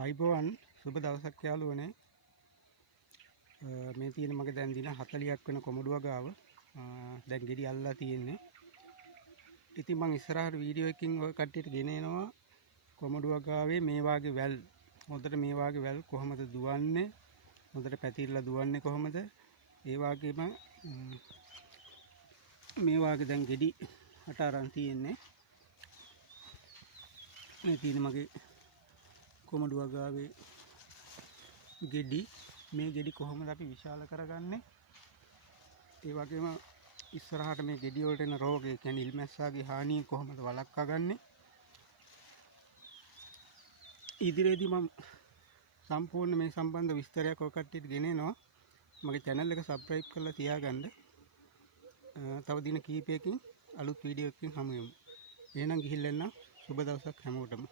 ආයිබෝවන් සුබ දවසක් යාළුවනේ. මේ තියෙන මගේ දැන් දින 40ක් වෙන කොමඩුව ගාව දැන් ගෙඩි අල්ලලා තියෙන්නේ. ඉතින් මම ඉස්සරහට වීඩියෝ එකකින් ඔය කට්ටියට ගෙන එනවා කොමඩුව ගාවේ මේ වාගේ වැල් හොඳට මේ වාගේ වැල් කොහොමද දුවන්නේ, හොඳට පැතිරලා දුවන්නේ කොහොමද, ඒ වගේම මේ වාගේ දැන් ගෙඩි අට අරන් තියෙන්නේ. මේ තියෙන මගේ කොමඩුව ගාවේ ගෙඩි, මේ ගෙඩි කොහොමද අපි විශාල කරගන්නේ, ඒ වගේම ඉස්සරහට මේ ගෙඩි වලට එන රෝගය කියන්නේ ඉල්මැස්සාගේ හානිය කොහොමද වළක්වා ගන්නේ. ඉදිරියේදී මම සම්පූර්ණ මේ සම්බන්ධ විස්තරයක් ඔය කට්ටියට ගෙනෙනවා. මගේ channel එක subscribe කරලා තියාගන්න. තව දින කිහිපයකින් අලුත් වීඩියෝ එකකින් හමු වෙමු. එහෙනම් ගිහිල්ලා එන්න. සුබ දවසක් හැමෝටම.